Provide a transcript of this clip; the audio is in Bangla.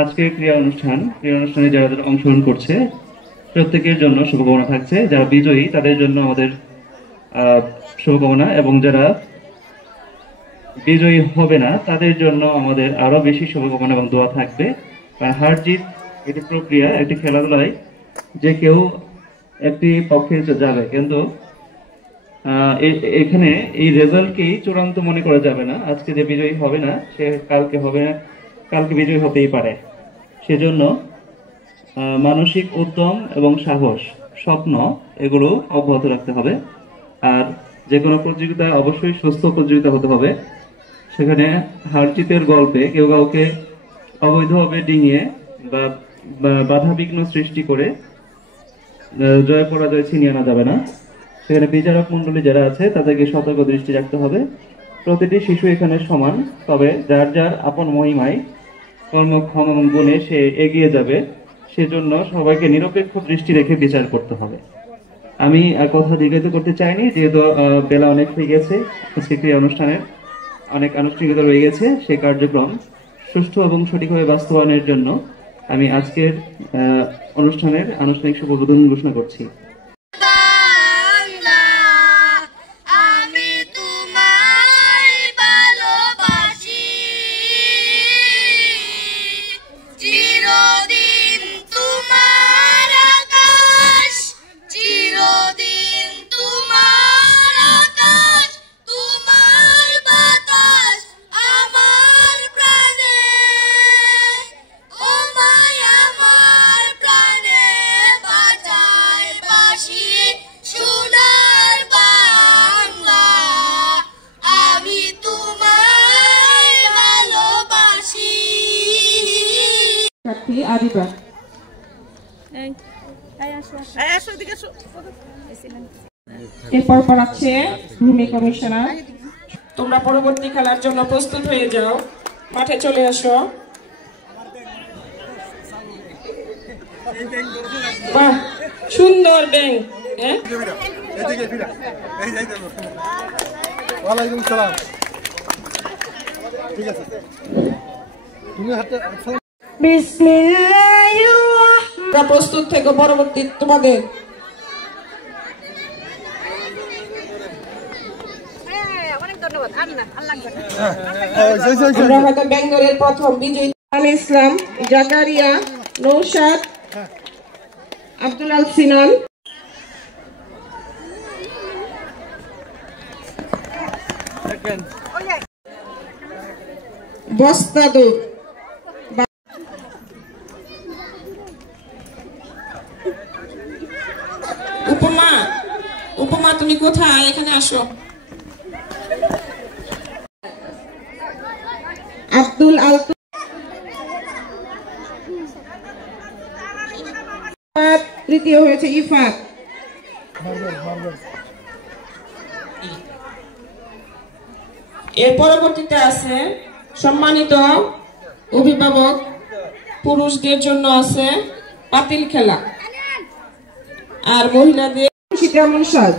আজকের ক্রীড়া অনুষ্ঠানে যারা যারা অংশগ্রহণ করছে প্রত্যেকের জন্য শুভকামনা থাকছে। যারা বিজয়ী তাদের জন্য আমাদের শুভকামনা, এবং যারা বিজয়ী হবে না তাদের জন্য আমাদের আরো বেশি শুভকামনা এবং দোয়া থাকবে। হার জিত এটি প্রক্রিয়া, একটি খেলাধুলায় যে কেউ একটি পক্ষে যাবে, কিন্তু এখানে এই রেজাল্টকেই চূড়ান্ত মনে করা যাবে না। আজকে যে বিজয়ী হবে না সে কালকে হবে না, কালকে বিজয়ী হতেই পারে। সেজন্য মানসিক উদ্যম এবং সাহস, স্বপ্ন এগুলো অব্যাহত রাখতে হবে। আর যে কোনো প্রতিযোগিতা অবশ্যই সুস্থ প্রতিযোগিতা হতে হবে। সেখানে হার জিতের গল্পে কেউ কাউকে অবৈধভাবে ডিঙিয়ে বা বাধা বিঘ্ন সৃষ্টি করে জয় পরাজয় ছিনিয়ে আনা যাবে না। সেখানে বিচারক মন্ডলী যারা আছে তাদেরকে সতর্ক দৃষ্টি রাখতে হবে। প্রতিটি শিশু এখানে সমান, তবে যার যার আপন মহিমায় কর্মক্ষম এবং গুণে সে এগিয়ে যাবে। সেজন্য সবাইকে নিরপেক্ষ দৃষ্টি রেখে বিচার করতে হবে। আমি আর কথা দীর্ঘায়িত করতে চাইনি, যেহেতু বেলা অনেক হয়ে গেছে। আজকে ক্রীড়া অনুষ্ঠানের অনেক আনুষ্ঠানিকতা রয়ে গেছে। সেই কার্যক্রম সুষ্ঠু এবং সঠিকভাবে বাস্তবায়নের জন্য আমি আজকের অনুষ্ঠানের আনুষ্ঠানিক শুভ উদ্বোধন ঘোষণা করছি। এরপর পড়াচ্ছে ভূমি কমিশনার। তোমরা পরবর্তী খেলার জন্য প্রস্তুত হয়ে যাও, মাঠে চলে আসো। বাহ, সুন্দর ব্যাং। প্রস্তুত থেকে পরবর্তী তোমাদের বেঙ্গলের প্রথম বিজয়ী ইসলাম, জাকারিয়া, নৌশাদ, আব্দুল আল সিনান। বস্তাদুর উপমা তুমি কোথায়? এখানে আসো। আব্দুল আল তৃতীয় হয়েছে ইফাত। এর পরবর্তীতে আছে সম্মানিত অভিভাবক, পুরুষদের জন্য আছে পাতিল খেলা, আর মহিলাদের সাজ।